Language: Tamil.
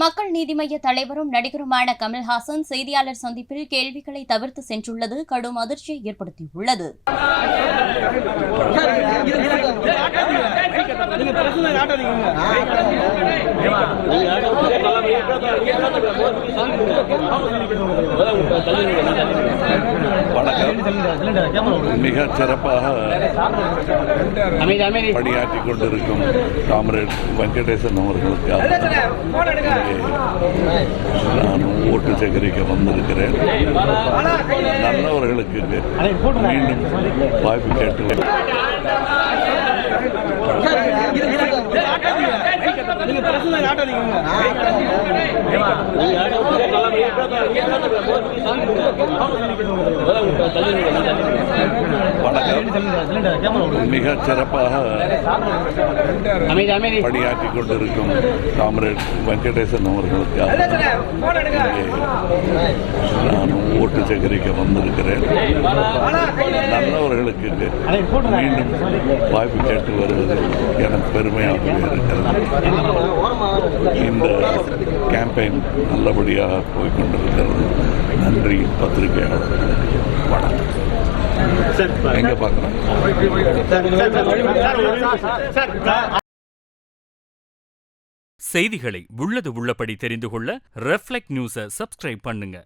மக்கள் நீதி மய்ய தலைவரும் நடிகருமான கமல்ஹாசன் செய்தியாளர் சந்திப்பில் கேள்விகளை தவிர்த்து சென்றுள்ளது கடும் அதிர்ச்சியை ஏற்படுத்தியுள்ளது. மிக சிறப்பாக பணியாற்றிக் கொண்டிருக்கும் காம்ரேட் வெங்கடேசன் அவர்களுக்காக நான் ஓட்டு சேகரிக்க வந்திருக்கிறேன். நல்லவர்களுக்கு மீண்டும் வாய்ப்பு கேட்டு மிக சிறப்பாக பணியாற்றிக் கொண்டிருக்கும் காம்ரேட் வெங்கடேசன் அவர்களுக்காக நான் ஓட்டு சேகரிக்க வந்திருக்கிறேன். நல்லவர்களுக்கு மீண்டும் வாய்ப்பு கேட்டு வருவது எனக்கு பெருமையாகவே இருக்கிறது. இந்த கேம்பெயின் நல்லபடியாக போய்கொண்டிருக்கிறது. நன்றி பத்திரிகையாளர்களுக்கு. வணக்கம். எங்க பார்க்கலாம். செய்திகளை உள்ளது உள்ளபடி தெரிந்து கொள்ள ரெஃப்ளெக்ட் நியூஸை சப்ஸ்கிரைப் பண்ணுங்க.